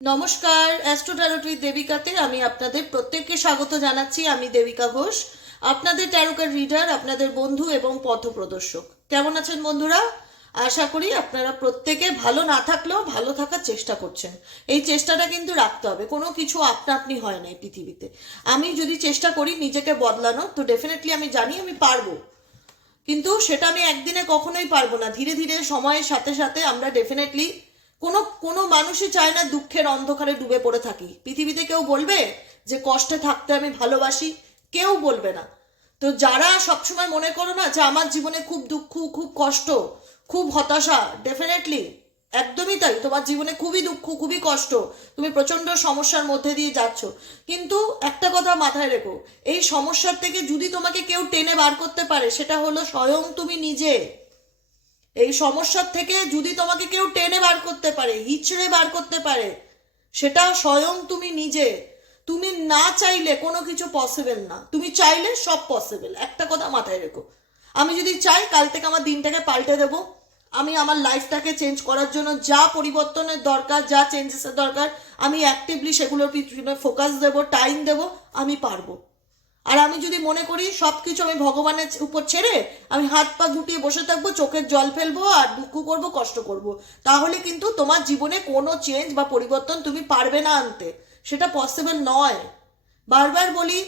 নমস্কার অ্যাস্ট্রোট্যারোটি দেবিকাতে। আমি আপনাদের প্রত্যেককে স্বাগত জানাচ্ছি। আমি দেবিকা ঘোষ, আপনাদের ট্যারোকার রিডার, আপনাদের বন্ধু এবং পথপ্রদর্শক। কেমন আছেন বন্ধুরা? আশা করি আপনারা প্রত্যেকে ভালো না থাকলেও ভালো থাকার চেষ্টা করছেন। এই চেষ্টাটা কিন্তু রাখতে হবে। কোনো কিছু আপনা আপনি হয় না এই পৃথিবীতে। আমি যদি চেষ্টা করি নিজেকে বদলানো, তো ডেফিনেটলি আমি জানি আমি পারব। কিন্তু সেটা আমি একদিনে কখনোই পারব না। ধীরে ধীরে সময়ের সাথে সাথে আমরা ডেফিনেটলি কোনো কোনো মানুষই চায় না দুঃখের অন্ধকারে ডুবে পড়ে থাকি। পৃথিবীতে কেউ বলবে যে কষ্টে থাকতে আমি ভালোবাসি, কেউ বলবে না। তো যারা সবসময় মনে করো না যে আমার জীবনে খুব দুঃখ, খুব কষ্ট, খুব হতাশা ডেফিনেটলি একদমই তাই। তোমার জীবনে খুবই দুঃখ, খুবই কষ্ট, তুমি প্রচণ্ড সমস্যার মধ্যে দিয়ে যাচ্ছ। কিন্তু একটা কথা মাথায় রেখো, এই সমস্যার থেকে যদি তোমাকে কেউ টেনে বার করতে পারে, সেটা হলো স্বয়ং তুমি নিজে। এই সমস্যার থেকে যদি তোমাকে কেউ টেনে বার করতে পারে, হিচড়ে বার করতে পারে, সেটা স্বয়ং তুমি নিজে। তুমি না চাইলে কোনো কিছু পসিবল না। তুমি চাইলে সব পসিবল একটা কথা মাথায় রেখো। আমি যদি চাই, কাল থেকে আমার দিনটাকে পাল্টে দেব। আমি আমার লাইফটাকে চেঞ্জ করার জন্য যা পরিবর্তনের দরকার, যা চেঞ্জেসের দরকার, আমি অ্যাক্টিভলি সেগুলোর পিছনে ফোকাস দেব টাইম দেব, আমি পারব। আর আমি যদি মনে করি সব কিছু আমি ভগবানের উপর ছেড়ে আমি হাত পা গুটিয়ে বসে থাকব, চোখের জল ফেলব আর দুঃখ করব, কষ্ট করব, তাহলে কিন্তু তোমার জীবনে কোনো চেঞ্জ বা পরিবর্তন তুমি পারবে না আনতে। সেটা পসিবল নয়। বারবার বলি,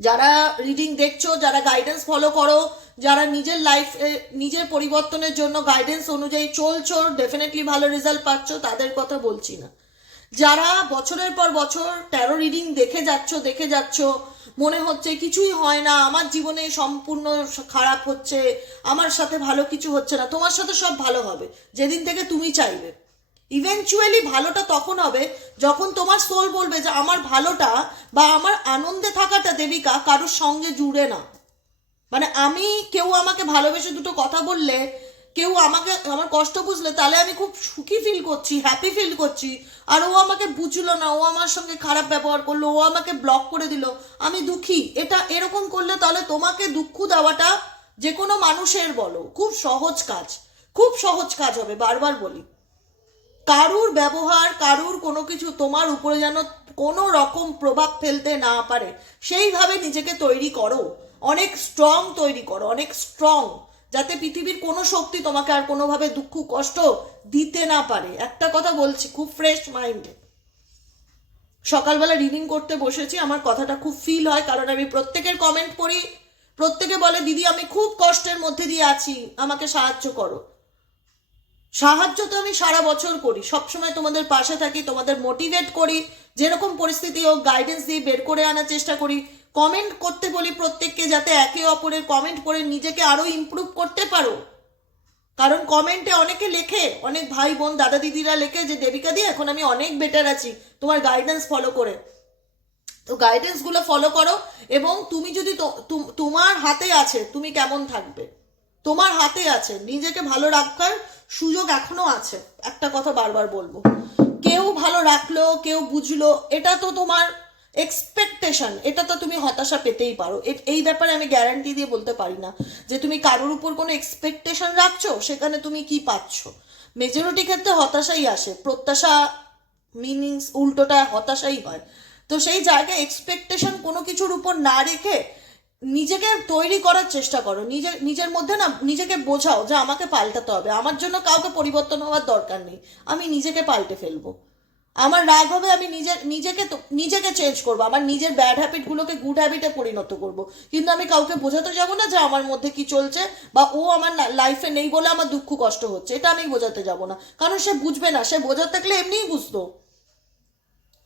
যারা রিডিং দেখছ, যারা গাইডেন্স ফলো করো, যারা নিজের লাইফ নিজের পরিবর্তনের জন্য গাইডেন্স অনুযায়ী চলছো ডেফিনেটলি ভালো রেজাল্ট পাচ্ছ, তাদের কথা বলছি না। যারা বছরের পর বছর ট্যারো রিডিং দেখে যাচ্ছ দেখে যাচ্ছ মনে হচ্ছে কিছুই হয় না, আমার জীবনে সম্পূর্ণ খারাপ হচ্ছে, আমার সাথে ভালো কিছু হচ্ছে না, তোমার সাথে সব ভালো হবে, যেদিন থেকে তুমি চাইবে। ইভেনচুয়ালি ভালোটা তখন হবে যখন তোমার সোল বলবে যে আমার ভালোটা বা আমার আনন্দে থাকাটা দেবিকা কারোর সঙ্গে জুড়ে না। মানে আমি কেউ আমাকে ভালোবেসে দুটো কথা বললে কেউ আমাকে, আমার কষ্ট বুঝলে তাহলে আমি খুব সুখী ফিল করছি হ্যাপি ফিল করছি। আর ও আমাকে বুঝলো না, ও আমার সঙ্গে খারাপ ব্যবহার করল, ও আমাকে ব্লক করে দিল। আমি দুঃখী। এটা এরকম করলে তাহলে তোমাকে দুঃখ দেওয়াটা যে কোনো মানুষের বলো। খুব সহজ কাজ। খুব সহজ কাজ হবে, বারবার বলি। কারুর ব্যবহার, কারুর কোনো কিছু তোমার উপরে যেন কোনো রকম প্রভাব ফেলতে না পারে, সেইভাবে নিজেকে তৈরি করো। অনেক স্ট্রং তৈরি করো, অনেক স্ট্রং যাতে পৃথিবীর কোনো শক্তি তোমাকে আর কোনোভাবে দুঃখ, কষ্ট দিতে না পারে। একটা কথা বলছি, খুব ফ্রেশ মাইন্ডে সকালবেলা রিডিং করতে বসেছি, আমার কথাটা খুব ফিল হয়, কারণ আমি প্রত্যেকের কমেন্ট পড়ি। প্রত্যেকে বলে, দিদি, আমি খুব কষ্টের মধ্যে দিয়ে আছি, আমাকে সাহায্য করো। সাহায্য তো আমি সারা বছর করি, সবসময় তোমাদের পাশে থাকি, তোমাদের মোটিভেট করি, যেরকম পরিস্থিতি হোক গাইডেন্স দিয়ে বের করে আনার চেষ্টা করি। কমেন্ট করতে বলি প্রত্যেককে যাতে একে অপরের কমেন্ট করে নিজেকে আরও ইমপ্রুভ করতে পারো। কারণ কমেন্টে অনেকে লেখে, অনেক ভাই বোন, দাদা দিদিরা লেখে যে, দেবিকা দি, এখন আমি অনেক বেটার আছি। তোমার গাইডেন্স ফলো করে। তো গাইডেন্সগুলো ফলো করো এবং তুমি যদি তোমার হাতে আছে, তুমি কেমন থাকবে? তোমার হাতে আছে, নিজেকে ভালো রাখার সুযোগ এখনও আছে। একটা কথা বারবার বলব। কেউ ভালো রাখল, কেউ বুঝলো, এটা তো তোমার এক্সপেকটেশন এটা তো তুমি হতাশা পেতেই পারো। এই ব্যাপারে আমি গ্যারান্টি দিয়ে বলতে পারি না যে তুমি কারোর উপর কোনো এক্সপেকটেশন রাখছো, সেখানে তুমি কি পাচ্ছ। মেজরিটি ক্ষেত্রে হতাশাই আসে, প্রত্যাশা মিনিংস উল্টোটা হতাশাই হয়। তো সেই জায়গায় এক্সপেকটেশন কোনো কিছুর উপর না রেখে নিজেকে তৈরি করার চেষ্টা করো। নিজের নিজের মধ্যে না, নিজেকে বোঝাও যে আমাকে পাল্টাতে হবে। আমার জন্য কাউকে পরিবর্তন হওয়ার দরকার নেই। আমি নিজেকে পাল্টে ফেলব। আমার রাগ হবে, আমি নিজের, নিজেকে নিজেকে চেঞ্জ করব, আমার নিজের ব্যাড হ্যাবিটগুলোকে গুড হ্যাবিটে পরিণত করব। কিন্তু আমি কাউকে বোঝাতে যাব না যে আমার মধ্যে কি চলছে বা ও আমার লাইফে নেই বলে আমার দুঃখ কষ্ট হচ্ছে, এটা আমি বোঝাতে যাব না। কারণ সে বুঝবে না, সে বোঝার থাকলে এমনিই বুঝতো।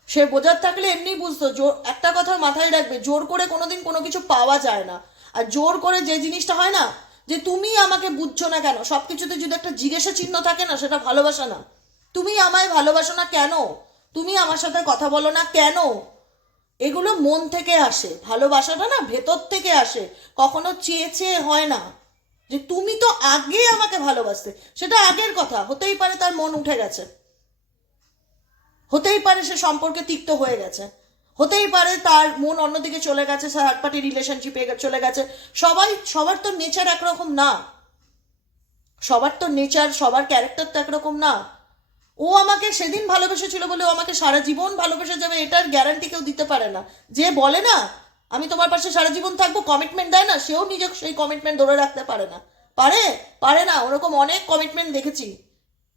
সে বোঝার থাকলে এমনি বুঝতো, জোর, একটা কথা মাথায় রাখবে, জোর করে কোনোদিন কোনো কিছু পাওয়া যায় না। আর জোর করে যে জিনিসটা হয় না, যে তুমি আমাকে বুঝছ না কেন সব কিছুতে যদি একটা জিজ্ঞাসা চিহ্ন থাকে না, সেটা ভালোবাসা না। তুমি আমায় ভালোবাসো না কেন? তুমি আমার সাথে কথা বলো না কেন? এগুলো মন থেকে আসে, ভালোবাসাটা না ভেতর থেকে আসে, কখনো চেয়ে চেয়ে হয় না। যে তুমি তো আগে আমাকে ভালোবাসতে, সেটা আগের কথা, হতেই পারে তার মন উঠে গেছে। হতেই পারে সে সম্পর্কে তিক্ত হয়ে গেছে। হতেই পারে তার মন অন্যদিকে চলে গেছে থার্ড পার্টি রিলেশনশিপে চলে গেছে। সবাই, সবার তো নেচার একরকম না। সবার তো নেচার সবার ক্যারেক্টার তো একরকম না। ও আমাকে সেদিন ভালোবেসেছিল বলে ও আমাকে সারা জীবন ভালোবেসে যাবে, এটার গ্যারান্টি কেউ দিতে পারে না। যে বলে না, আমি তোমার পাশে সারা জীবন থাকব কমিটমেন্ট দেয় না, সেও নিজে সেই কমিটমেন্ট ধরে রাখতে পারে না। পারে? পারে না, ওরকম অনেক কমিটমেন্ট দেখেছি।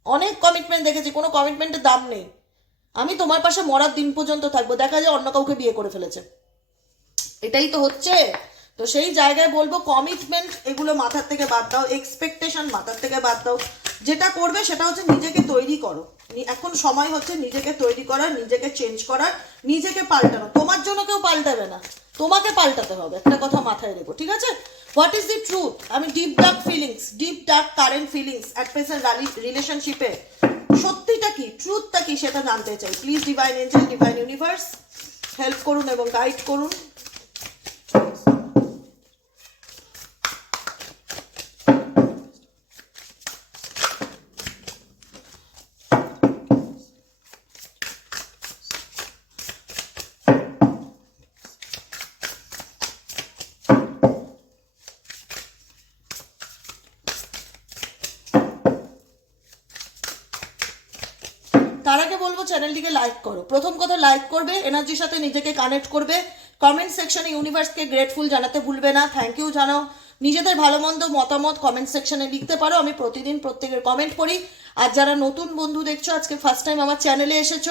অনেক কমিটমেন্ট দেখেছি, কোনো কমিটমেন্টের দাম নেই। আমি তোমার পাশে মরার দিন পর্যন্ত থাকব, দেখা যায় অন্য কাউকে বিয়ে করে ফেলেছে। এটাই তো হচ্ছে। তো সেই জায়গায় বলব কমিটমেন্ট এগুলো মাথার থেকে বাদ দাও এক্সপেকটেশন মাথার থেকে বাদ দাও। যেটা করবে সেটা হচ্ছে নিজেকে তৈরি করো। এখন সময় হচ্ছে নিজেকে তৈরি করার, নিজেকে চেঞ্জ করার, নিজেকে পাল্টানো। তোমার জন্য কেউ পাল্টাবে না, তোমাকে পাল্টাতে হবে, একটা কথা মাথায় রেখো, ঠিক আছে? হোয়াট ইজ দি ট্রুথ আমি deep dark feelings deep dark current feelings at present রিলেশনশিপে সত্যিটা কি? ট্রুথটা কি? সেটা জানতে চাই। Please divine angel divine universe help করুন এবং গাইড করুন তার আগে বলব চ্যানেলটিকে লাইক করো প্রথম কথা লাইক করবে এনার্জির সাথে নিজেকে কানেক্ট করবে। কমেন্ট সেকশনে ইউনিভার্সকে গ্রেটফুল জানাতে ভুলবে না থ্যাংক ইউ জানাও। নিজেদের ভালো মন্দ মতামত কমেন্ট সেকশনে লিখতে পারো, আমি প্রতিদিন প্রত্যেকের কমেন্ট পড়ি। আর যারা নতুন বন্ধু দেখছ, আজকে ফার্স্ট টাইম আমার চ্যানেলে এসেছ,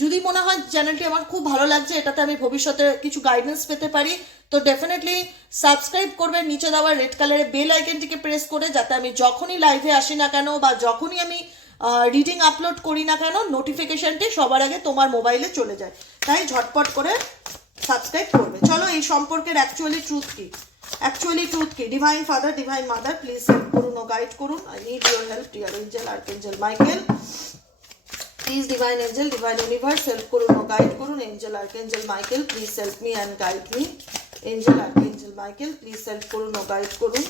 যদি মনে হয় চ্যানেলটি আমার খুব ভালো লাগছে, এটাতে আমি ভবিষ্যতে কিছু গাইডেন্স পেতে পারি। তো ডেফিনেটলি সাবস্ক্রাইব করবে, নিচে দেওয়া রেড কালারের বেল আইকনটিকে প্রেস করে, যাতে আমি যখনই লাইভে আসি না কেন, বা যখনই আমি রিডিং আপলোড করি না কেন নোটিফিকেশনটি সবার আগে তোমার মোবাইলে চলে যায়। তাই ঝটপট করে সাবস্ক্রাইব করবে। চলো, এই সম্পর্কের অ্যাকচুয়ালি ট্রুথ কি? অ্যাকচুয়ালি ট্রুথ কি? Divine father divine mother please help করুন ও গাইড করুন। I need your help dear angel archangel Michael please divine angel divine universe help করুন ও গাইড করুন। Angel archangel Michael please help me and guide me angel archangel Michael please help করুন ও guide করুন।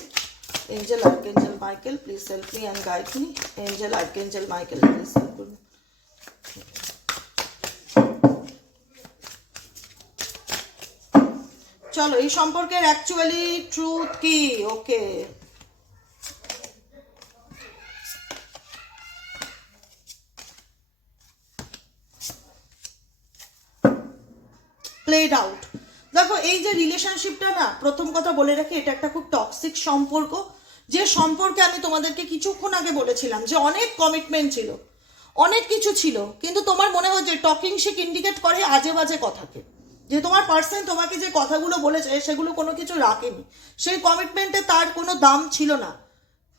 Angel archangel Michael please help me and guide me angel archangel Michael please help করুন চলো, এই সম্পর্কের অ্যাকচুয়ালি ট্রুথ কি? ওকে played out দেখো, এই যে রিলেশনশিপটা না, প্রথম কথা বলে রাখি, এটা একটা খুব টক্সিক সম্পর্ক। যে সম্পর্কে আমি তোমাদেরকে কিছুক্ষণ আগে বলেছিলাম যে অনেক কমিটমেন্ট ছিল, অনেক কিছু ছিল, কিন্তু তোমার মনে যে টকিং শিক ইন্ডিকেট করে আজে বাজে কথাকে। যে তোমার পার্সন তোমাকে যে কথাগুলো বলেছে, সেগুলো কোনো কিছু রাখেনি। সেই কমিটমেন্টে তার কোনো দাম ছিল না।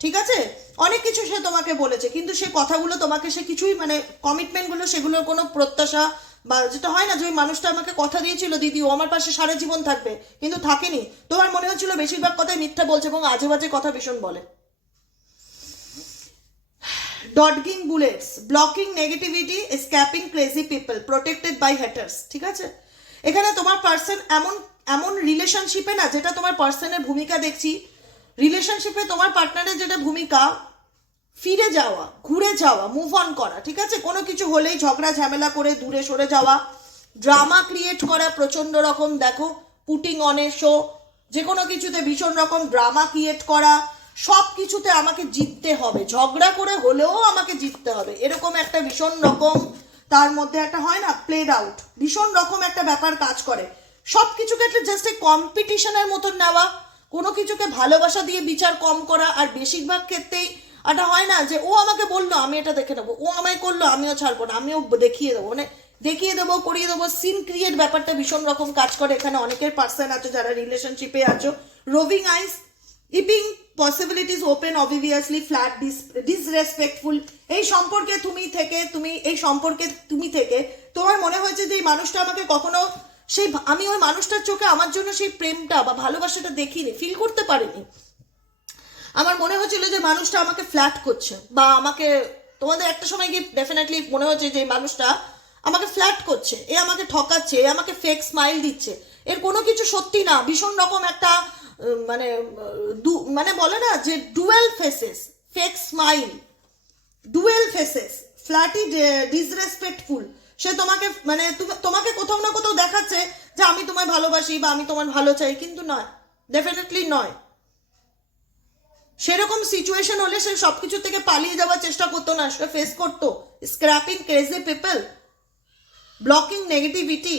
ঠিক আছে? অনেক কিছু সে তোমাকে বলেছে, কিন্তু সে কথাগুলো তোমাকে সে কিছুই মানে কমিটমেন্টগুলো সেগুলোর কোনো প্রত্যাশা যেটা হয় না যে ওই মানুষটা আমাকে কথা দিয়েছিল, দিদি, ও আমার পাশে সারা জীবন থাকবে। কিন্তু থাকেনি। তোমার মনে হচ্ছিল বেশিরভাগ কথাই মিথ্যা বলছে এবং আজে বাজে কথা ভীষণ বলে। Dodging bullets blocking negativity scraping crazy people protected by haters ঠিক আছে? এখানে তোমার পার্সন এমন এমন রিলেশনশিপে না, যেটা তোমার পার্সনের ভূমিকা দেখছি রিলেশনশিপে তোমার পার্টনারের যেটা ভূমিকা ফিরে যাওয়া, ঘুরে যাওয়া মুভ অন করা, ঠিক আছে? কোনো কিছু হলেই ঝগড়া, ঝামেলা করে দূরে সরে যাওয়া ড্রামা ক্রিয়েট করা প্রচণ্ড রকম, দেখো পুটিং অনে শো যে কোনো কিছুতে ভীষণ রকম ড্রামা ক্রিয়েট করা, সব কিছুতে আমাকে জিততে হবে। ঝগড়া করে হলেও আমাকে জিততে হবে। এরকম একটা ভীষণ রকম, তার মধ্যে একটা হয় না প্লেড আউট ভীষণ রকম একটা ব্যাপার কাজ করে। সব কিছুকে একটা জাস্ট এই কম্পিটিশনের মতন নেওয়া, কোনো কিছুকে ভালোবাসা দিয়ে বিচার কম করা, আর বেশিরভাগ ক্ষেত্রেই একটা হয় না যে ও আমাকে বলল, আমি এটা দেখে নেব। ও আমায় করল, আমিও ছাড়বো না, আমিও দেখিয়ে দেবো। মানে দেখিয়ে দেবো, করিয়ে দেবো। সিন ক্রিয়েট ব্যাপারটা ভীষণ রকম কাজ করে। এখানে অনেকের পার্সন আছো যারা রিলেশনশিপে আছো। Roving eyes keeping possibilities open obviously flat disrespectful এই সম্পর্কে তুমি থেকে, তুমি, এই সম্পর্কে তুমি থেকে, তোমার মনে হয়েছে যে এই মানুষটা আমাকে কখনো সেই, আমি ওই মানুষটার চোখে আমার জন্য সেই প্রেমটা বা ভালোবাসাটা দেখিনি ফিল করতে পারিনি। আমার মনে হচ্ছিল যে মানুষটা আমাকে ফ্ল্যাট করছে। বা আমাকে, তোমাদের একটা সময় গিয়ে ডেফিনেটলি মনে হচ্ছে যে মানুষটা আমাকে ফ্ল্যাট করছে। এ আমাকে ঠকাচ্ছে, এ আমাকে ফেক স্মাইল দিচ্ছে। এর কোনো কিছু সত্যি না, ভীষণ রকম একটা মানে দু- মানে বলে না যে dual faces fake smile dual faces flatly disrespectful সে তোমাকে মানে তোমাকে কোথাও না কোথাও দেখাচ্ছে যে আমি তোমায় ভালোবাসি বা আমি তোমার ভালো চাই, কিন্তু নয় ডেফিনেটলি নয়। সেরকম সিচুয়েশন হলে সে সবকিছু থেকে পালিয়ে যাওয়ার চেষ্টা করতো না, সে ফেস করতো। Scraping crazy people blocking negativity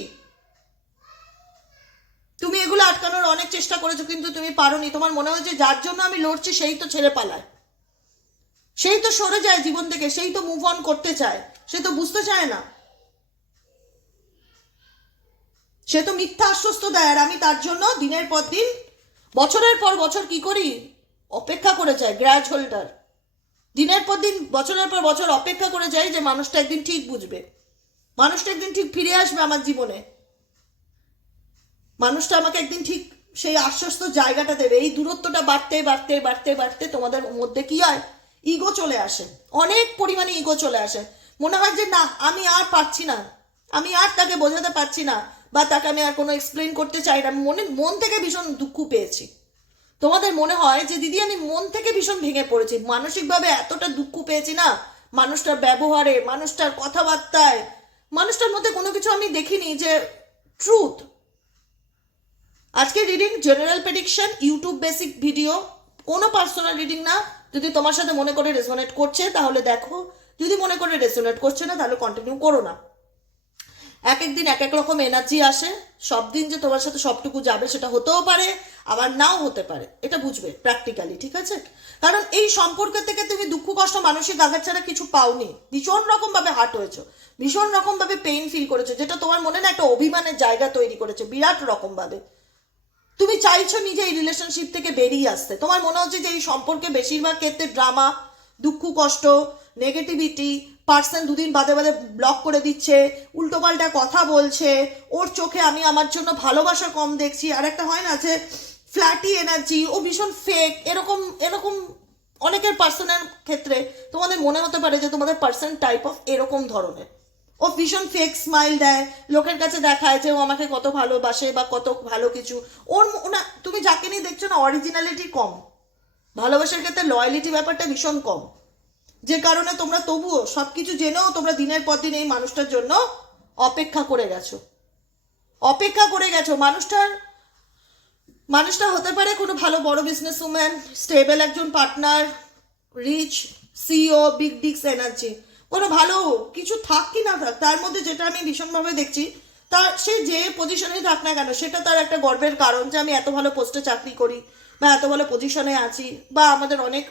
তুমি এগুলো আটকানোর অনেক চেষ্টা করেছ, কিন্তু তুমি পারোনি। তোমার মনে হয় যে যার জন্য আমি লড়ছি, সেই তো ছেড়ে পালায়। সেই তো সরে যায় জীবন থেকে, সেই তো মুভ অন করতে চায়। সে তো বুঝতে চায় না। সে তো মিথ্যা আশ্বস্ত দেয়, আর আমি তার জন্য দিনের পর দিন, বছরের পর বছর কি করি? অপেক্ষা করে যায় গ্র্যাজ হোল্ডার দিনের পর দিন, বছরের পর বছর অপেক্ষা করে যাই যে মানুষটা একদিন ঠিক বুঝবে। মানুষটা একদিন ঠিক ফিরে আসবে আমার জীবনে। মানুষটা আমাকে একদিন ঠিক সেই আশ্বস্ত জায়গাটা দেবে। এই দূরত্বটা বাড়তে বাড়তে বাড়তে বাড়তে তোমাদের মধ্যে কি হয়? ইগো চলে আসে। অনেক পরিমাণে ইগো চলে আসে। মনে হয় যে না, আমি আর পারছি না। আমি আর তাকে বোঝাতে পারছি না বা তাকে আমি আর কোনো এক্সপ্লেন করতে চাই না। মনে, মন থেকে ভীষণ দুঃখ পেয়েছি। তোমাদের মনে হয় যে, দিদি, আমি মন থেকে ভীষণ ভেঙে পড়েছি। মানসিকভাবে এতটা দুঃখ পেয়েছি না? মানুষটার ব্যবহারে, মানুষটার কথাবার্তায়, মানুষটার মধ্যে কোনো কিছু আমি দেখিনি যে ট্রুথ আজকে reading general prediction YouTube basic video কোনো পার্সোনাল রিডিং না। যদি তোমার সাথে মনে করে রেজোনেট করছে, তাহলে দেখো। যদি মনে করে রেজোনেট করছে না, তাহলে কন্টিনিউ করো না। এক এক দিন এক এক রকম এনার্জি আসে, সব দিন যে তোমার সাথে সবটুকু যাবে সেটা হতেও পারে, আবার নাও হতে পারে, এটা বুঝবে প্র্যাকটিক্যালি ঠিক আছে? কারণ এই সম্পর্ক থেকে তুমি দুঃখ, কষ্ট, মানসিক আঘাত ছাড়া কিছু পাওনি। ভীষণ রকম ভাবে হার্ট হয়েছো, ভীষণ রকম ভাবে পেইন ফিল করেছ, যেটা তোমার মনে না একটা অভিমানের জায়গা তৈরি করেছে, বিরাট রকম ভাবে তুমি চাইছো নিজে এই রিলেশনশিপ থেকে বেরিয়ে আসতে। তোমার মনে হচ্ছে যে এই সম্পর্কে বেশিরভাগ ক্ষেত্রে ড্রামা দুঃখ, কষ্ট নেগেটিভিটি পার্সন দুদিন বাদে বাদে ব্লক করে দিচ্ছে উল্টোপাল্টা কথা বলছে, ওর চোখে আমি আমার জন্য ভালোবাসা কম দেখছি। আর একটা হয় না যে ফ্ল্যাটি এনার্জি ও ভীষণ ফেক এরকম এরকম অনেকের পার্সনের ক্ষেত্রে তোমাদের মনে হতে পারে যে তোমাদের পার্সন টাইপ অফ এরকম ধরনের। ও ভীষণ ফেক স্মাইল দেয়, লোকের কাছে দেখায় যে ও আমাকে কত ভালোবাসে বা কত ভালো কিছু। ওর না, তুমি যাকে নিয়ে দেখছ না অরিজিনালিটি কম। ভালোবাসার ক্ষেত্রে লয়ালিটি ব্যাপারটা ভীষণ কম। যে কারণে তোমরা তবুও সব কিছু জেনেও তোমরা দিনের পর দিন এই মানুষটার জন্য অপেক্ষা করে গেছো। অপেক্ষা করে গেছো। মানুষটার, মানুষটা হতে পারে কোনো ভালো বড় বিজনেস উম্যান স্টেবল একজন partner rich CEO big dicks energy কোনো ভালো কিছু থাক কি না থাক, তার মধ্যে যেটা আমি ভীষণভাবে দেখছি তার সে যে পজিশনে থাক না কেন, সেটা তার একটা গর্বের কারণ যে আমি এত ভালো পোস্টে চাকরি করি, বা এত ভালো পজিশনে আছি, বা আমাদের অনেক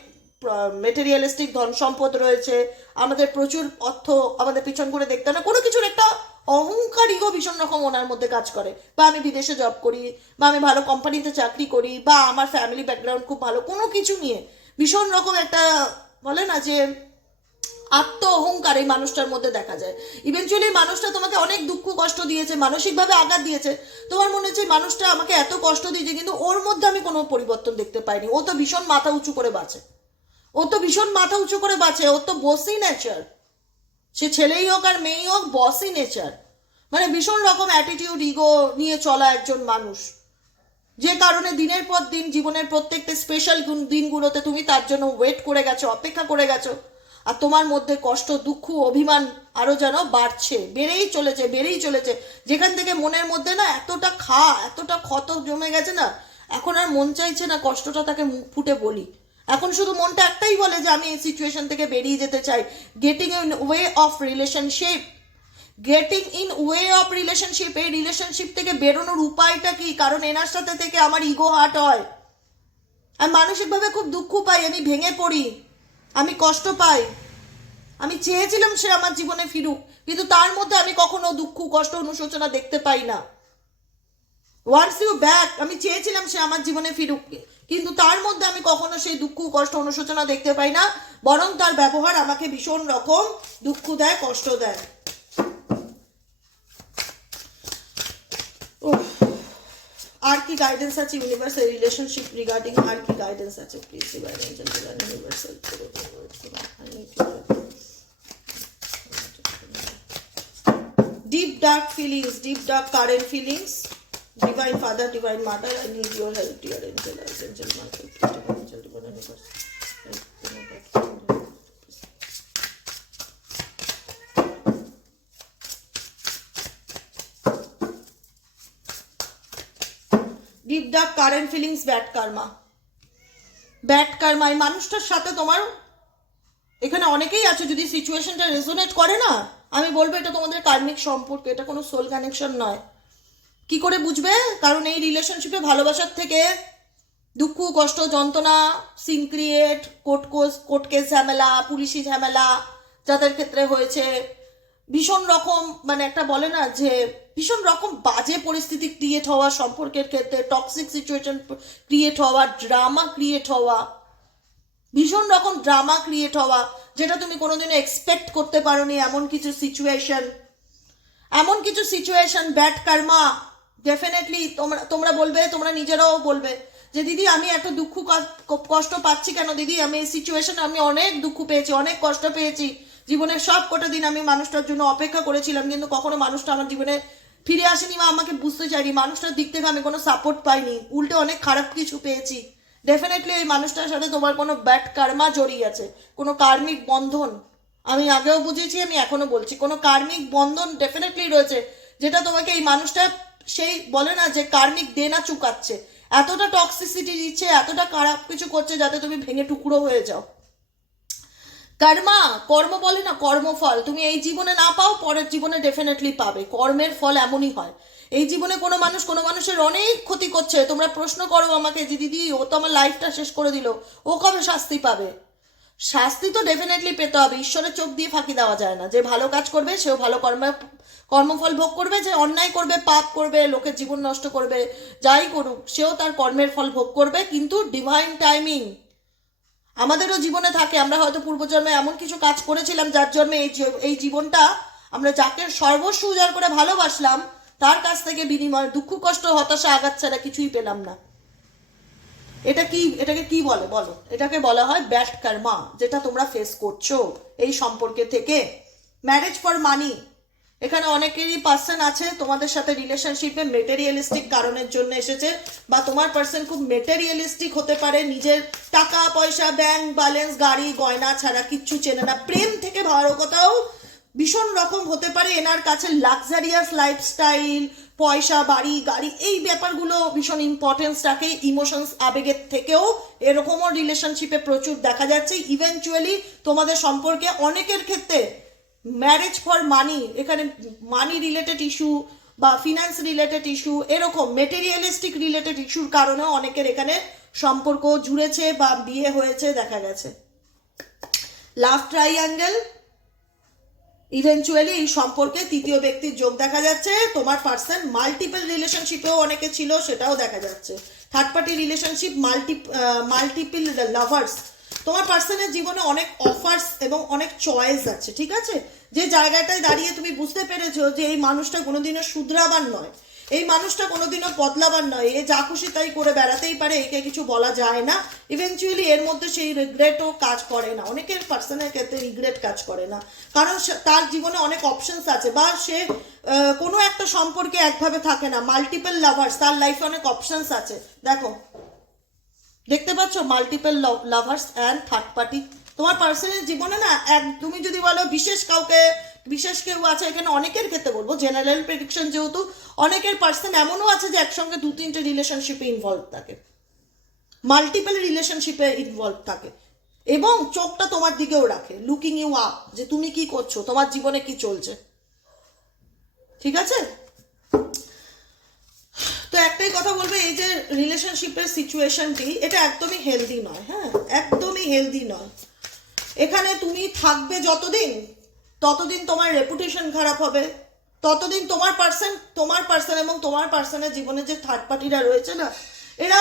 মেটেরিয়ালিস্টিক ধন সম্পদ রয়েছে, আমাদের প্রচুর অর্থ আমাদের পিছন করে দেখতে না। কোনো কিছুর একটা অহংকার ইগো ভীষণ রকম ওনার মধ্যে কাজ করে। বা আমি বিদেশে জব করি, বা আমি ভালো কোম্পানিতে চাকরি করি, বা আমার ফ্যামিলি ব্যাকগ্রাউন্ড খুব ভালো, কোনো কিছু নিয়ে ভীষণ রকম একটা বলে না যে আত্ম অহংকার এই মানুষটার মধ্যে দেখা যায়। ইভেনচুয়ালি মানুষটা তোমাকে অনেক দুঃখ, কষ্ট দিয়েছে, মানসিকভাবে আঘাত দিয়েছে। তোমার মনে হচ্ছে মানুষটা আমাকে এত কষ্ট দিয়েছে, কিন্তু ওর মধ্যে আমি কোনো পরিবর্তন দেখতে পাইনি। ও তো ভীষণ মাথা উঁচু করে বাঁচে। ও তো ভীষণ মাথা উঁচু করে বাঁচে, ও তো বসই নেচার সে ছেলেই হোক আর মেয়েই হোক বসই নেচার মানে ভীষণ রকম অ্যাটিটিউড ইগো নিয়ে চলা একজন মানুষ। যে কারণে দিনের পর দিন, জীবনের প্রত্যেকটা স্পেশাল দিনগুলোতে তুমি তার জন্য ওয়েট করে গেছো, অপেক্ষা করে গেছো। আর তোমার মধ্যে কষ্ট, দুঃখ, অভিমান আরও যেন বাড়ছে, বেড়েই চলেছে বেড়েই চলেছে। যেখান থেকে মনের মধ্যে না এতটা খা এতটা ক্ষত জমে গেছে না, এখন আর মন চাইছে না কষ্টটা তাকে মুখ ফুটে বলি। এখন শুধু মনটা একটাই বলে যে আমি এই সিচুয়েশন থেকে বেরিয়ে যেতে চাই। Getting in way of relationship getting in way of relationship এই রিলেশনশিপ থেকে বেরোনোর উপায়টা কি? কারণ এনার সাথে থেকে আমার ইগো হার্ট হয়। আমি মানসিকভাবে খুব দুঃখ পাই, আমি ভেঙে পড়ি। আমি কষ্ট পাই। আমি চেয়েছিলাম সে আমার জীবনে ফিরুক, কিন্তু তার মধ্যে আমি কখনো দুঃখ, কষ্ট, অনুশোচনা দেখতে পাই না। ওয়ান্স ইউ ব্যাক আমি চেয়েছিলাম সে আমার জীবনে ফিরুক। কিন্তু তার মধ্যে আমি কখনো সেই দুঃখ, কষ্ট, অনুশোচনা দেখতে পাই না। বরং তার ব্যবহার আমাকে ভীষণ রকম দুঃখ দেয়, কষ্ট দেয়। আর কি গাইডেন্স আছে ইউনিভার্সাল রিলেশনশিপ রিগার্ডিং আর কি গাইডেন্স আছে? Please universal deep dark feelings, deep dark current feelings. Divine father divine mother i need your help dear angel archangel please divine angel divine universe deep dark current feelings bad karma bad karma এই মানুষটার সাথে তোমার এখানে অনেকেই আছে যদি সিচুয়েশনটা resonate করে না আমি বলব এটা তোমাদের কার্মিক সম্পর্ক এটা কোনো সোল কানেকশন নয় কি করে বুঝবে? কারণ এই রিলেশনশিপে ভালোবাসার থেকে দুঃখ, কষ্ট, যন্ত্রণা scene create court cause court case ঝামেলা, পুলিশি ঝামেলা যাদের ক্ষেত্রে হয়েছে, ভীষণ রকম মানে একটা বলে না যে ভীষণ রকম বাজে পরিস্থিতি ক্রিয়েট হওয়া সম্পর্কের ক্ষেত্রে টক্সিক সিচুয়েশন ক্রিয়েট হওয়া ড্রামা ক্রিয়েট হওয়া, ভীষণ রকম ড্রামা ক্রিয়েট হওয়া, যেটা তুমি কোনোদিনও এক্সপেক্ট করতে পারোনি এমন কিছু সিচুয়েশন এমন কিছু সিচুয়েশন ব্যাড কার্মা ডেফিনেটলি তোমরা তোমরা বলবে, তোমরা নিজেরাও বলবে যে, দিদি, আমি এত দুঃখ কষ্ট পাচ্ছি কেন? দিদি, আমি এই সিচুয়েশনে আমি অনেক দুঃখ পেয়েছি, অনেক কষ্ট পেয়েছি। জীবনের সব কটা দিন আমি মানুষটার জন্য অপেক্ষা করেছিলাম, কিন্তু কখনো মানুষটা আমার জীবনে ফিরে আসেনি বা আমাকে বুঝতে চাইনি মানুষটার দিক থেকে আমি কোনো সাপোর্ট পাইনি। উল্টে অনেক খারাপ কিছু পেয়েছি। ডেফিনেটলি এই মানুষটার সাথে তোমার কোনো ব্যাড কার্মা জড়িয়ে আছে। কোনো কার্মিক বন্ধন। আমি আগেও বুঝেছি আমি এখনও বলছি, কোনো কার্মিক বন্ধন ডেফিনেটলি রয়েছে, যেটা তোমাকে এই মানুষটা সেই বলে না যে কার্মিক দেনা চুকাচ্ছে। এতটা টক্সিসিটি দিচ্ছে, এতটা খারাপ কিছু করছে যাতে তুমি ভেঙে টুকরো হয়ে যাও। কর্মা, কর্ম বলে না কর্মফল। তুমি এই জীবনে না পাও, পরের জীবনে ডেফিনেটলি পাবে। কর্মের ফল এমনই হয়। এই জীবনে কোনো মানুষ, কোনো মানুষের অনেক ক্ষতি করছে। তোমরা প্রশ্ন করো আমাকে যে, দিদি, ও তো আমার লাইফটা শেষ করে দিল। ও কবে শাস্তি পাবে? শাস্তি তো ডেফিনেটলি পেতে হবে। ঈশ্বরের চোখ দিয়ে ফাঁকি দেওয়া যায় না। যে ভালো কাজ করবে, সেও ভালো কর্ম, কর্মফল ভোগ করবে, যে অন্যায় করবে, পাপ করবে, লোকের জীবন নষ্ট করবে, যাই করুক, সেও তার কর্মের ফল ভোগ করবে, কিন্তু ডিভাইন টাইমিং আমাদেরও জীবনে থাকে। আমরা হয়তো পূর্বজন্মে এমন কিছু কাজ করেছিলাম, যার জন্মে এই এই জীবনটা আমরা যাকে সর্বস্ব উজাড় করে ভালোবাসলাম, তার কাছ থেকে বিনিময়, দুঃখ, কষ্ট, হতাশা ছাড়া কিছুই পেলাম না। এটা কি, এটাকে কি বলে? বলো। এটাকে বলা হয় ব্যাড কার্মা, যেটা তোমরা ফেস করছ এই সম্পর্কে থেকে। ম্যারেজ ফর মানি এখানে অনেকেরই পার্সন আছে, তোমাদের সাথে রিলেশনশিপে মেটেরিয়ালিস্টিক কারণের জন্য এসেছে, বা তোমার পার্সন খুব মেটেরিয়ালিস্টিক হতে পারে, নিজের টাকা, পয়সা ব্যাংক ব্যালেন্স গাড়ি, গয়না ছাড়া কিচ্ছু চেনে না। প্রেম থেকে ভারকতাও ভীষণ রকম হতে পারে, এনার কাছে লাক্সারিয়াস লাইফস্টাইল পয়সা, বাড়ি, গাড়ি, এই ব্যাপারগুলো ভীষণ ইম্পর্টেন্স রাখে ইমোশনস আবেগের থেকেও। এরকমও রিলেশনশিপে প্রচুর দেখা যাচ্ছে। ইভেনচুয়ালি তোমাদের সম্পর্কে অনেকের ক্ষেত্রে ম্যারেজ ফর মানি এখানে মানি রিলেটেড ইস্যু বা ফিনান্স রিলেটেড ইস্যু এরকম মেটেরিয়ালিস্টিক রিলেটেড ইস্যুর কারণেও অনেকের এখানে সম্পর্ক জুড়েছে বা বিয়ে হয়েছে, দেখা গেছে। লাভ ট্রাইঅ্যাঙ্গেল ইভেনচুয়ালি এই সম্পর্কে তৃতীয় ব্যক্তির যোগ দেখা যাচ্ছে। তোমার পার্সন মাল্টিপল রিলেশনশিপেও অনেকে ছিল, সেটাও দেখা যাচ্ছে। Third party relationship multi multiple lovers তোমার পার্সনের জীবনে অনেক অফার্স এবং অনেক চয়েস আছে, ঠিক আছে? যে জায়গাটায় দাঁড়িয়ে তুমি বুঝতে পেরেছ যে এই মানুষটা কোনোদিনও শুধরাবার নয়। এই মানুষটা কোনোদিনও বদলাবার নয়। এ যা খুশি তাই করে বেড়াতেই পারে, একে কিছু বলা যায় না। ইভেনচুয়ালি এর মধ্যে সেই রিগ্রেটও কাজ করে না। অনেকের পার্সনের ক্ষেত্রে রিগ্রেট কাজ করে না। কারণ তার জীবনে অনেক অপশনস আছে বা সে কোনো একটা সম্পর্কে একভাবে থাকে না। মাল্টিপল লাভার্স তার লাইফে অনেক অপশনস আছে। দেখো, দেখতে পাচ্ছ? Multiple lovers and third party তোমার পার্সোনাল জীবনে না, এক তুমি যদি বলো বিশেষ কাউকে বিশেষ কেউ আছে, এখানে অনেকের ক্ষেত্রে বলব জেনারেল প্রেডিকশন যেহেতু, অনেকের পার্সন এমনও আছে যে একসঙ্গে দু তিনটে রিলেশনশিপে ইনভলভ থাকে। মাল্টিপল রিলেশনশিপে ইনভলভ থাকে। এবং চোখটা তোমার দিকেও রাখে লুকিং ইউ আপ যে তুমি কি করছ, তোমার জীবনে কি চলছে। ঠিক আছে? তো একটাই কথা বলবে, এই যে রিলেশনশিপের সিচুয়েশনটি এটা একদমই হেলদি নয় হ্যাঁ একদমই হেলদি নয়। এখানে তুমি থাকবে যতদিন ততদিন তোমার রেপুটেশন খারাপ হবে। ততদিন তোমার পার্সন তোমার পার্সন এবং তোমার পার্সনের জীবনে যে থার্ড পার্টিরা রয়েছে না, এরা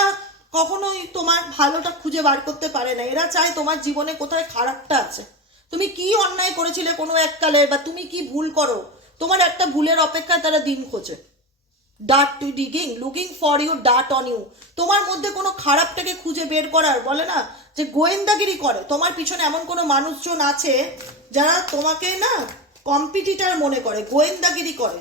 কখনোই তোমার ভালোটা খুঁজে বার করতে পারে না। এরা চায় তোমার জীবনে কোথায় খারাপটা আছে। তুমি কি অন্যায় করেছিলে কোনো এককালে বা তুমি কি ভুল করো? তোমার একটা ভুলের অপেক্ষায় তারা দিন খোঁজে। Dirt to digging looking for you dirt on you তোমার মধ্যে কোনো খারাপটাকে খুঁজে বের করার, বলে না, যে গোয়েন্দাগিরি করে। তোমার পিছনে এমন কোনো মানুষজন আছে যারা তোমাকে না কম্পিটিটার মনে করে, গোয়েন্দাগিরি করে,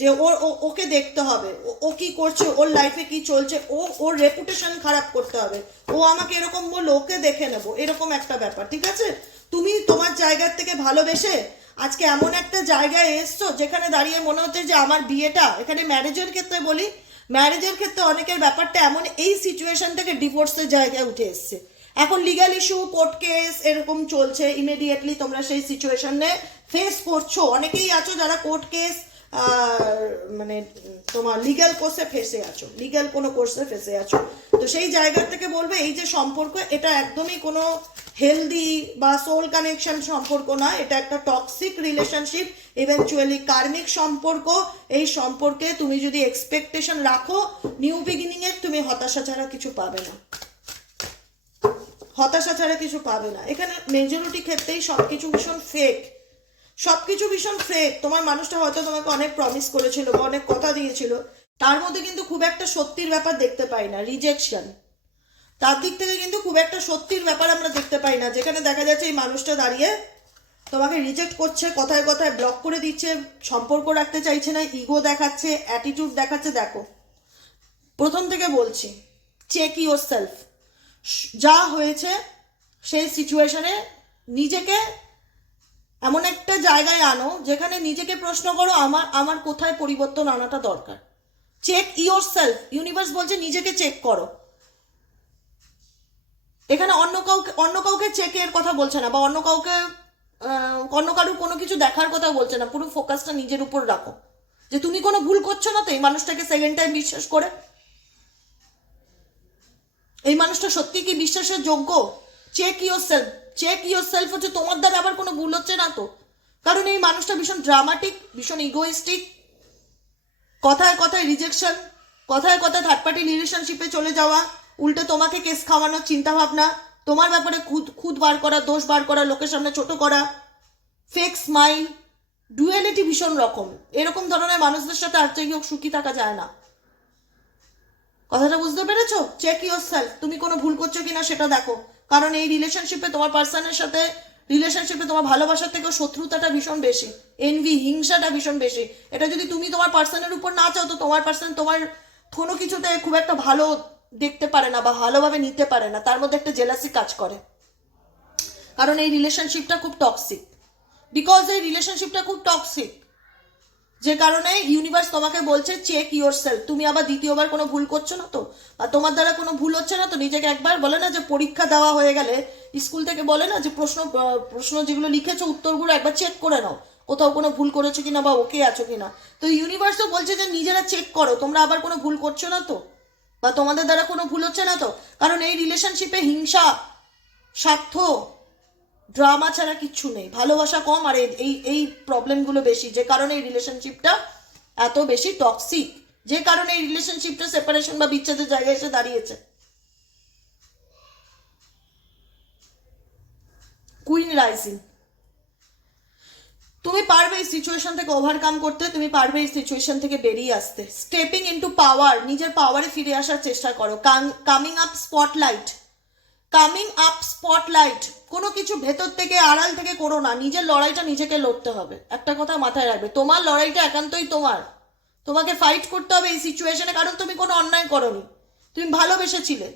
যে ওর ওকে দেখতে হবে, ও কি করছে, ওর লাইফে কি চলছে, ও, ওর রেপুটেশন খারাপ করতে হবে। ও আমাকে এরকম বলল, ওকে দেখে নেব, এরকম একটা ব্যাপার, ঠিক আছে? তুমি তোমার জায়গার থেকে ভালোবেসে আজকে এমন একটা জায়গায় এসছো যেখানে দাঁড়িয়ে মনে হচ্ছে যে আমার বিয়েটা, এখানে ম্যারেজের ক্ষেত্রে বলি ম্যারেজের ক্ষেত্রে অনেকের ব্যাপারটা এমন এই সিচুয়েশন থেকে ডিভোর্সের জায়গায় উঠে এসছে। এখন লিগাল ইস্যু কোর্ট কেস এরকম চলছে ইমিডিয়েটলি তোমরা সেই সিচুয়েশনে ফেস করছ। অনেকেই আছো যারা কোর্ট কেস মানে তোমার লিগ্যাল কোর্সে ফেসে আছো লিগ্যাল কোনো কোর্সে ফেসে আছো। তো সেই জায়গা থেকে বলবে, এই যে সম্পর্ক, এটা একদমই কোনো হেলদি বা সোল কানেকশন সম্পর্ক না এটা একটা টক্সিক রিলেশনশিপ ইভেনচুয়ালি কার্মিক সম্পর্ক। এই সম্পর্কে তুমি যদি এক্সপেকটেশন রাখো নিউ বিগিনিং এর তুমি হতাশা ছাড়া কিছু পাবে না। হতাশা ছাড়া কিছু পাবে না। এখানে মেজরিটি ক্ষেত্রেই সবকিছু ভীষণ ফেক সবকিছু ভীষণ ফ্রেক তোমার মানুষটা হয়তো তোমাকে অনেক প্রমিস করেছিল বা অনেক কথা দিয়েছিল। তার মধ্যে কিন্তু খুব একটা সত্যির ব্যাপার দেখতে পাই না রিজেকশন তার দিক থেকে কিন্তু খুব একটা সত্যির ব্যাপার আমরা দেখতে পাই না। যেখানে দেখা যাচ্ছে এই মানুষটা দাঁড়িয়ে তোমাকে রিজেক্ট করছে, কথায় কথায় ব্লক করে দিচ্ছে, সম্পর্ক রাখতে চাইছে না ইগো দেখাচ্ছে অ্যাটিটিউড দেখাচ্ছে। দেখো, প্রথম থেকে বলছি চেক ইউর সেলফ যা হয়েছে সেই সিচুয়েশনে নিজেকে এমন একটা জায়গায় আনো যেখানে নিজেকে প্রশ্ন করো আমার আমার কোথায় পরিবর্তন আনাটা দরকার। চেক ইওর সেলফ ইউনিভার্স বলছে নিজেকে চেক করো। এখানে অন্য কাউকে অন্য কাউকে চেকের কথা বলছে না বা অন্য কাউকে অন্য কারুর কোনো কিছু দেখার কথা বলছে না। পুরো ফোকাসটা নিজের উপর রাখো। যে তুমি কোনো ভুল করছ না তো এই মানুষটাকে সেকেন্ড টাইম বিশ্বাস করে। এই মানুষটা সত্যি কি বিশ্বাসের যোগ্য? Check yourself check yourself হচ্ছে তোমার দ্বারা আবার কোনো ভুল হচ্ছে না তো। কারণ এই মানুষটা ভীষণ ড্রামাটিক ভীষণ ইগোইস্টিক কথায় কথায় রিজেকশন কথায় কথায় থার্ড পার্টি রিলেশনশিপে চলে যাওয়া, উল্টে তোমাকে কেস খাওয়ানোর চিন্তা ভাবনা তোমার ব্যাপারে খুদ খুদ বার করা, দোষ বার করা, লোকের সামনে ছোট করা ফেক স্মাইল ডুয়ালিটি ভীষণ রকম। এরকম ধরনের মানুষদের সাথে আর চাই হোক সুখী থাকা যায় না। কথাটা বুঝতে পেরেছ? চেক ইউর সেলফ তুমি কোনো ভুল করছ কিনা সেটা দেখো। কারণ এই রিলেশনশিপে তোমার পার্সনের সাথে রিলেশনশিপে তোমার ভালোবাসার থেকেও শত্রুতাটা ভীষণ বেশি এনভি হিংসাটা ভীষণ বেশি। এটা যদি তুমি তোমার পার্সনের উপর না চাও, তো তোমার পার্সন তোমার কোনো কিছুতে খুব একটা ভালো দেখতে পারে না বা ভালোভাবে নিতে পারে না। তার মধ্যে একটা জেলাসি কাজ করে। কারণ এই রিলেশনশিপটা খুব টক্সিক বিকজ এই রিলেশনশিপটা খুব টক্সিক যে কারণে ইউনিভার্স তোমাকে বলছে চেক ইউর সেলফ তুমি আবার দ্বিতীয়বার কোনো ভুল করছ না তো? আর তোমার দ্বারা কোনো ভুল হচ্ছে না তো? নিজেকে একবার বলে না যে পরীক্ষা দেওয়া হয়ে গেলে, স্কুল থেকে বলে না যে প্রশ্ন প্রশ্ন যেগুলো লিখেছো, উত্তরগুলো একবার চেক করে নাও। কোথাও কোনো ভুল করেছ কিনা বা ওকে আছো কিনা। তো ইউনিভার্সও বলছে যে নিজেরা চেক করো, তোমরা আবার কোনো ভুল করছ না তো? বা তোমাদের দ্বারা কোনো ভুল হচ্ছে না তো? কারণ এই রিলেশনশিপে হিংসা, স্বার্থ ড্রামা ছাড়া কিচ্ছু নেই। ভালোবাসা কম আর এই- এই প্রবলেমগুলো বেশি। যে কারণে এই রিলেশনশিপটা এত বেশি টক্সিক যে কারণে এই রিলেশনশিপটা সেপারেশন বা বিচ্ছেদের জায়গায় এসে দাঁড়িয়েছে। কুইন রাইজিং তুমি পারবে এই সিচুয়েশন থেকে ওভারকাম করতে, তুমি পারবে এই সিচুয়েশন থেকে বেরিয়ে আসতে। স্টেপিং ইনটু পাওয়ার নিজের পাওয়ারে ফিরে আসার চেষ্টা করো। Coming up spotlight coming up spotlight কোনো কিছু ভেতর থেকে, আড়াল থেকে করো না। নিজের লড়াইটা নিজেকে লড়তে হবে। একটা কথা মাথায় রাখবে, তোমার লড়াইটা একান্তই তোমার। তোমাকে ফাইট করতে হবে এই সিচুয়েশনে কারণ তুমি কোনো অন্যায় করনি। তুমি ভালোবেসেছিলে।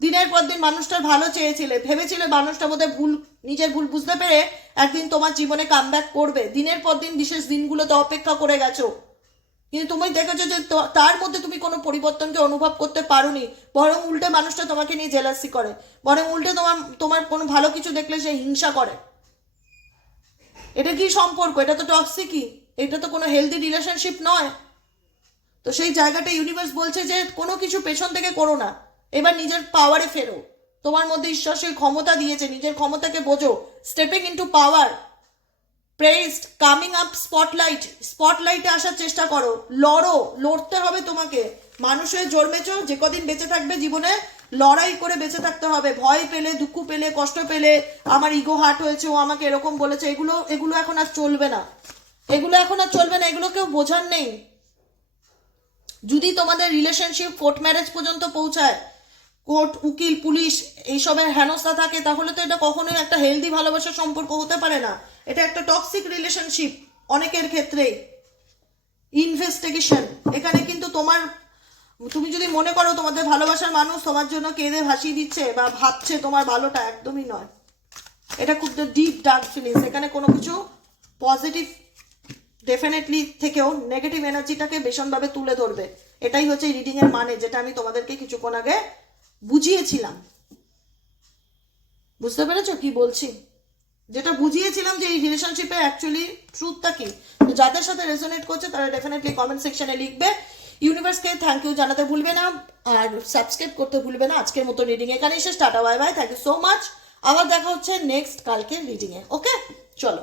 দিনের পর দিন মানুষটার ভালো চেয়েছিলে। ভেবেছিলে মানুষটা বোধহয় ভুল, নিজের ভুল বুঝতে পেরে একদিন তোমার জীবনে কাম করবে। দিনের পর দিন বিশেষ দিনগুলোতে অপেক্ষা করে গেছো। কিন্তু তুমি দেখেছ যে তার মধ্যে তুমি কোনো পরিবর্তনকে অনুভব করতে পারোনি। বরং উল্টে মানুষটা তোমাকে নিয়ে জেলাসি করে। বরং উল্টে তোমার তোমার কোনো ভালো কিছু দেখলে সে হিংসা করে। এটা কি সম্পর্ক? এটা তো টক্সিকই এটা তো কোনো হেলদি রিলেশনশিপ নয়। তো সেই জায়গাটা ইউনিভার্স বলছে যে কোনো কিছু পেছন থেকে করো না। এবার নিজের পাওয়ারে ফেরো। তোমার মধ্যে ঈশ্বর সেই ক্ষমতা দিয়েছে। নিজের ক্ষমতাকে বোঝো। Stepping into power pressed coming up spotlight স্পটলাইটে আসার চেষ্টা করো। লড়ো, লড়তে হবে তোমাকে। মানুষ হয়ে জন্মেছো, যে কদিন বেঁচে থাকবে জীবনে, লড়াই করে বেঁচে থাকতে হবে। ভয় পেলে, দুঃখ পেলে, কষ্ট পেলে, আমার ইগো হার্ট হয়েছে, ও আমাকে এরকম বলেছে, এগুলো এগুলো এখন আর চলবে না। এগুলো এখন আর চলবে না, এগুলো কেউ বোঝার নেই। যদি তোমাদের রিলেশনশিপ কোর্ট ম্যারেজ পর্যন্ত পৌঁছায় কোর্ট, উকিল, পুলিশ এইসবের হেনস্থা থাকে, তাহলে তো এটা কখনোই একটা হেলদি ভালোবাসার সম্পর্ক হতে পারে না। এটা একটা টক্সিক রিলেশনশিপ অনেকের ক্ষেত্রেই। ইনভেস্টিগেশন এখানে কিন্তু তোমার, তুমি যদি মনে করো তোমাদের ভালোবাসার মানুষ তোমার জন্য কেঁদে ভাসিয়ে দিচ্ছে বা ভাবছে তোমার ভালোটা, একদমই নয়। এটা খুব ডিপ ডার্ক ফিলিংস এখানে কোনো কিছু পজিটিভ ডেফিনেটলি থেকেও নেগেটিভ এনার্জিটাকে ভীষণভাবে তুলে ধরবে। এটাই হচ্ছে রিডিং এর মানে যেটা আমি তোমাদেরকে কিছুক্ষণ আগে বুঝিয়েছিলাম। বুঝতে পেরেছ কি বলছি? যেটা বুঝিয়েছিলাম যে এই রিলেশনশিপে অ্যাকচুয়ালি ট্রুথটা কি? যাদের সাথে রেজোনেট করছে, তারা ডেফিনেটলি কমেন্ট সেকশনে লিখবে। ইউনিভার্সকে থ্যাংক ইউ জানাতে ভুলবে না, আর সাবস্ক্রাইব করতে ভুলবে না। আজকের মতো রিডিং এখানে এসে tata bye bye thank you so much আবার দেখা হচ্ছে নেক্সট কালকের রিডিংয়ে ওকে চলো।